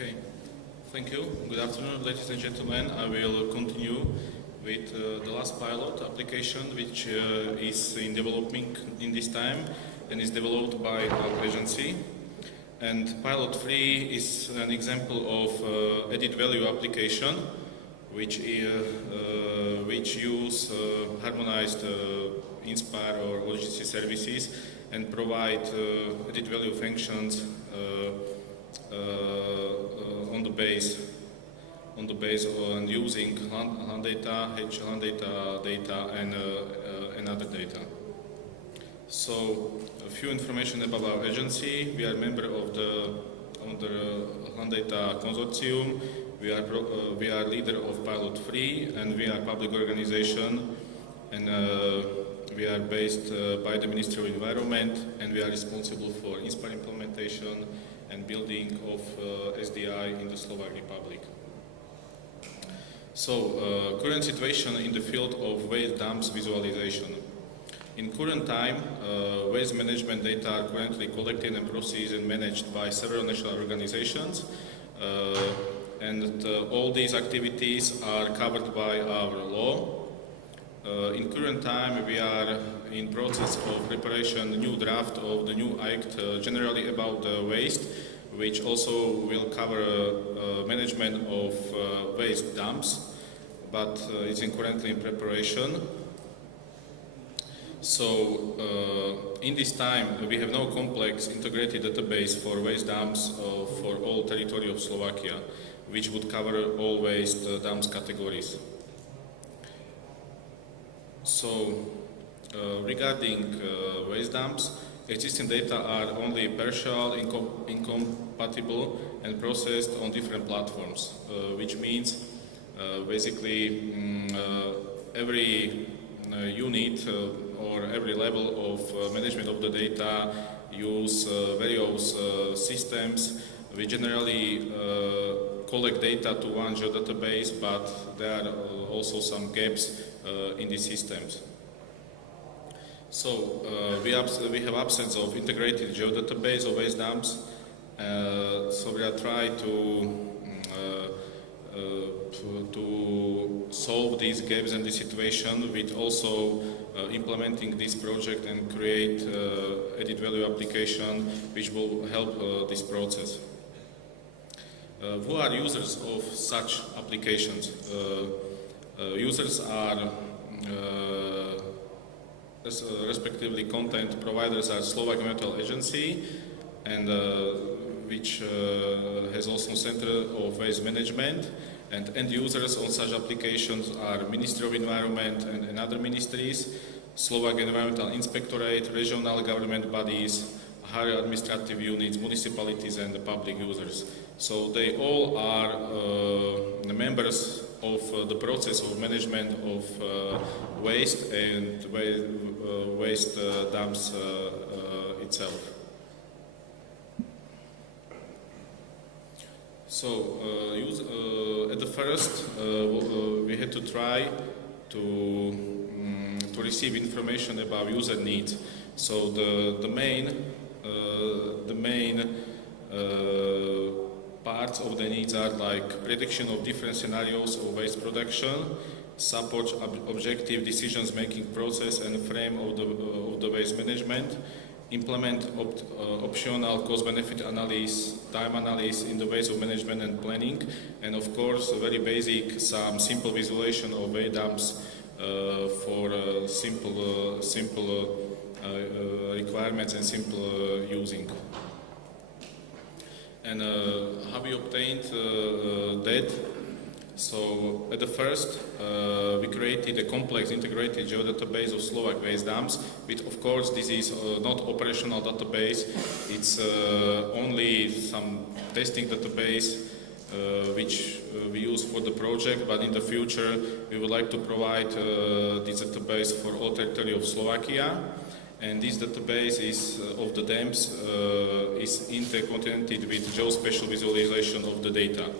Okay, thank you. Good afternoon, ladies and gentlemen. I will continue with the last pilot application, which is in development in this time and is developed by our agency. And pilot 3 is an example of added value application, which use harmonized Inspire or logistics services and provide added value functions on the base on using HlanData, HlanData data and other data. So a few information about our agency. We are a member of the HlanData consortium. We are leader of Pilot 3, and we are public organization, and we are based by the Ministry of Environment, and we are responsible for Inspire implementation and building of SDI in the Slovak Republic. So, current situation in the field of waste dumps visualization. In current time, waste management data are currently collected and processed and managed by several national organizations, and all these activities are covered by our law. In current time, we are in process of preparation new draft of the new act generally about waste, which also will cover management of waste dumps, but it's currently in preparation. So in this time, we have no complex integrated database for waste dumps for all territory of Slovakia, which would cover all waste dumps categories. So, regarding waste dumps, existing data are only partial, incompatible, and processed on different platforms, which means basically every unit or every level of management of the data use various systems. We generally collect data to one geodatabase, but there are also some gaps in these systems. So we have absence of integrated geodatabase of waste dumps. So we are trying to solve these gaps and this situation with also implementing this project and create added value application which will help this process. Who are users of such applications? Users are respectively content providers are Slovak Environmental Agency, and which has also Center of Waste Management, and end users on such applications are Ministry of Environment and other ministries, Slovak Environmental Inspectorate, regional government bodies, higher administrative units, municipalities, and the public users. So they all are the members of the process of management of waste and waste dumps itself. So at the first we had to try to receive information about user needs. So the main parts of the needs are like prediction of different scenarios of waste production, support objective decisions making process and frame of the waste management, implement optional cost benefit analysis, time analysis in the ways of management and planning, and of course very basic some simple visualization of waste dumps for simple requirements and simple using. And how we obtained that? So at the first, we created a complex integrated geodatabase of Slovak waste dumps. But of course, this is not operational database. It's only some testing database which we use for the project. But in the future, we would like to provide this database for all territory of Slovakia. And this database is of the dams is interconnected with geospatial visualization of the data.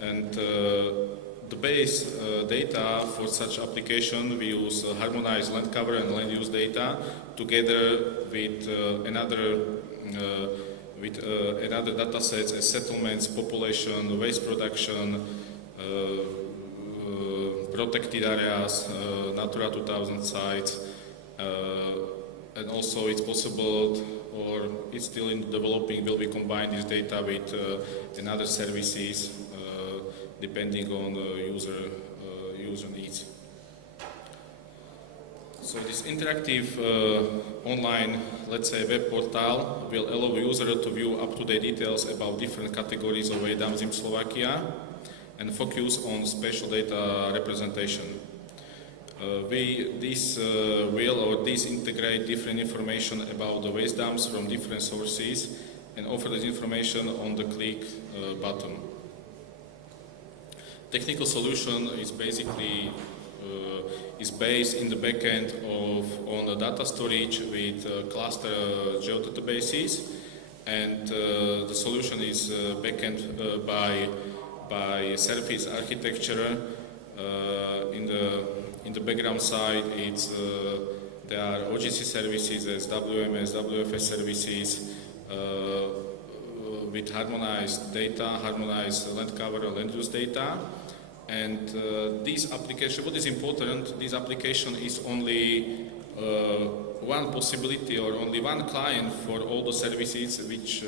And the base data for such application, we use harmonized land cover and land use data together with with another data sets as settlements, population, waste production, protected areas, Natura 2000 sites, and also it's possible, or it's still in developing, will be combined this data with another services depending on user needs. So this interactive online, let's say, web portal will allow user to view up-to-date details about different categories of waste dumps in Slovakia and focus on spatial data representation. This integrate different information about the waste dumps from different sources and offer this information on the click button. Technical solution is basically is based in the backend on the data storage with cluster geodatabases, and the solution is backend by service architecture. In the background side, there are OGC services as WMS, WFS services with harmonized data, harmonized land cover and land use data. And this application, what is important, this application is only one possibility or only one client for all the services which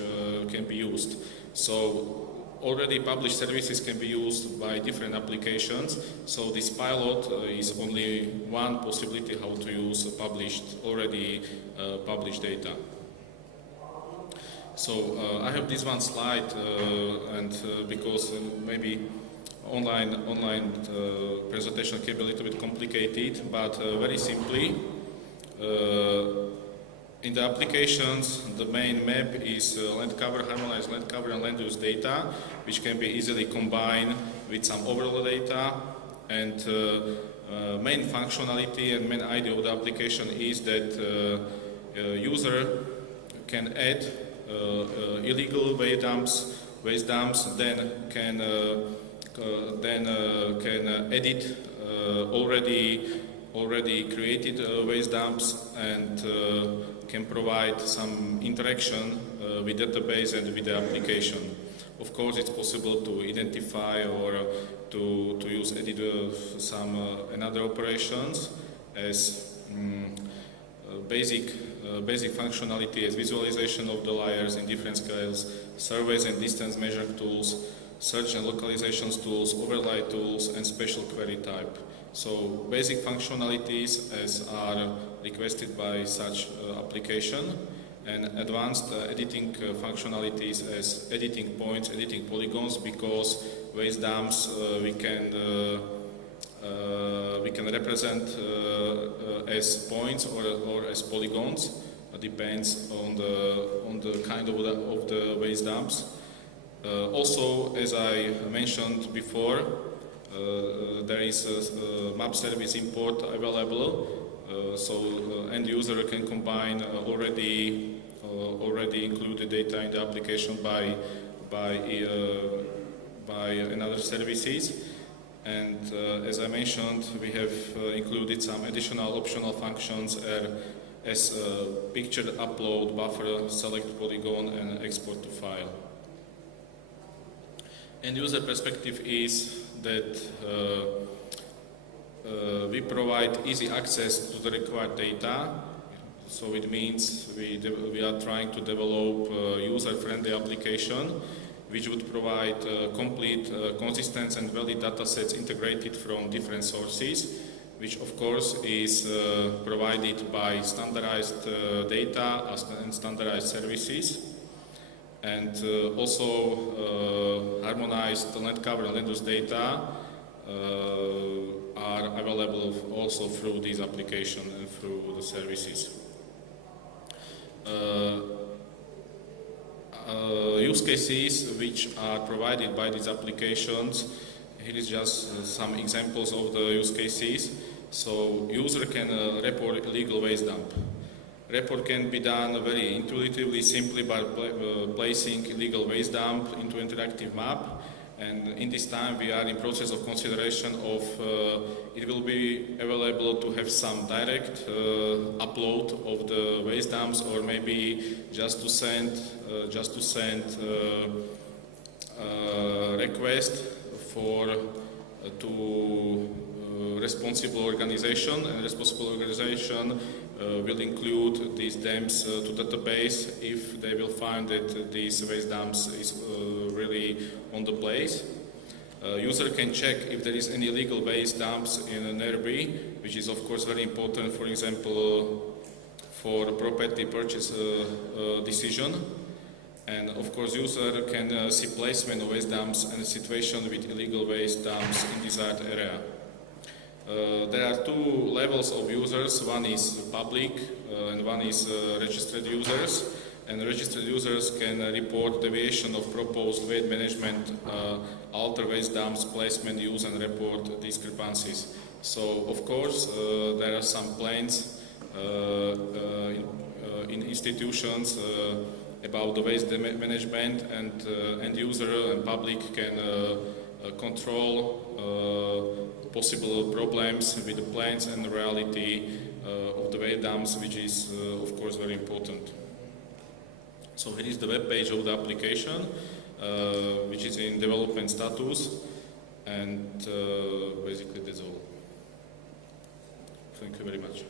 can be used. So already published services can be used by different applications. So this pilot is only one possibility how to use already published data. So I have this one slide, and because maybe online presentation can be a little bit complicated, but very simply, in the applications, the main map is land cover, harmonized land cover and land use data, which can be easily combined with some overall data. And main functionality and main idea of the application is that user can add illegal waste dumps, then can edit already created waste dumps, and can provide some interaction with database and with the application. Of course, it's possible to identify or to use some another operations as basic functionality as visualization of the layers in different scales, surveys and distance measuring tools, search and localizations tools, overlay tools, and special query type. So basic functionalities as are requested by such application, and advanced editing functionalities as editing points, editing polygons, because waste dumps we can represent as points or as polygons. Depends on the kind of the waste dumps. Also, as I mentioned before, there is a map service import available, so end user can combine already included data in the application by another services. And as I mentioned, we have included some additional optional functions as picture upload, buffer, select polygon, and export to file. End user perspective is that we provide easy access to the required data. So it means we are trying to develop a user-friendly application which would provide complete, consistent and valid data sets integrated from different sources, which of course is provided by standardized data and standardized services. And also harmonized land cover and land use data are available also through this application and through the services. Use cases which are provided by these applications. Here is just some examples of the use cases. So user can report illegal waste dump. Report can be done very intuitively, simply by placing illegal waste dump into interactive map, And in this time we are in process of consideration of it will be available to have some direct upload of the waste dumps, or maybe just to send request for to responsible organization, and responsible organization will include these dumps to database if they will find that these waste dumps is really on the place. User can check if there is any illegal waste dumps in nearby, which is of course very important, for example, for property purchase decision. And of course user can see placement of waste dumps and the situation with illegal waste dumps in desired area. There are two levels of users. One is public and one is registered users. And registered users can report deviation of proposed waste management, alter waste dumps, placement, use, and report discrepancies. So, of course, there are some plans in institutions about the waste management, and end user and public can control possible problems with the plans and the reality of the waste dumps, which is, of course, very important. So here is the web page of the application, which is in development status, and basically that's all. Thank you very much.